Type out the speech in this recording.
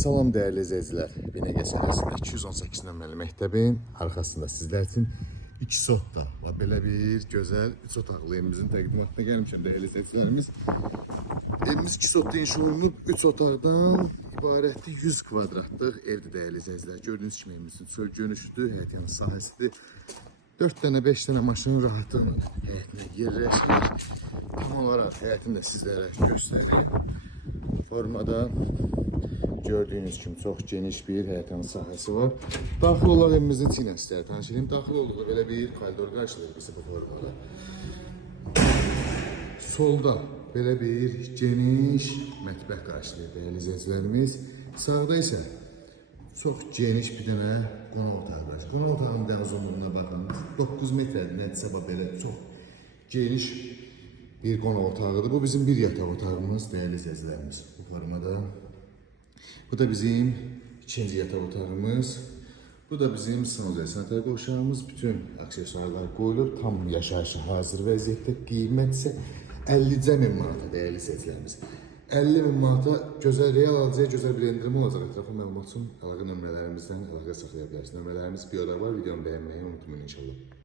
Salam değerli izleyiciler. Bine geçərsində 218 nömrəli məktəbin arxasında sizlər üçün 2 otda və belə bir gözəl 3 otaqlı evimizin təqdimatına gəlmişəm değerli izleyicilərimiz. Evimiz 2 otda inşa olunub 3 otaqdan ibarətli 100 kvadratlıq evdir değerli izleyiciler. Gördüğünüz kimi evimizin çöl görünüşüdür, həyətin sahəsidir. 4 tane 5 tane maşının rahatlıqla həyətinə yerləşir. Tam olarak həyətini də sizlərə göstəreyim. Formada gördüğünüz kimi çox geniş bir həyətin sahəsi var. Daxil olaraq evimizin içinə sizlərə tanış edeyim. Daxil olduqda belə bir koridor qarşılayır bizi bu formada. Solda belə bir geniş mətbəx qarşılayır değerli izləyicilərimiz. Sağda isə çox geniş bir dənə qonaq otağı var. Qonaq otağının da uzunluğuna baxın. 9 metrdir, nədirsə belə çox geniş bir qonaq otağıdır. Bu bizim bir yataq otağımız değerli izləyicilərimiz. Bu formada. Bu da bizim ikinci yataq otağımız. Bu da bizim sanitariya sanitar qovşağımız. Bütün aksesuarlar qoyulub. Tam yaşayışa hazır vəziyyətdə. Qiymət isə 50.000 manata değerli izləyicilərimiz. 50.000 manata gözəl real alıcıya gözəl bir endirim olacaq. Ətraflı məlumat üçün əlaqə nömrələrimizdən əlaqə saxlaya bilərsiniz. Nömrələrimiz bir oda var. Videonu bəyənməyi unutmayın inşallah.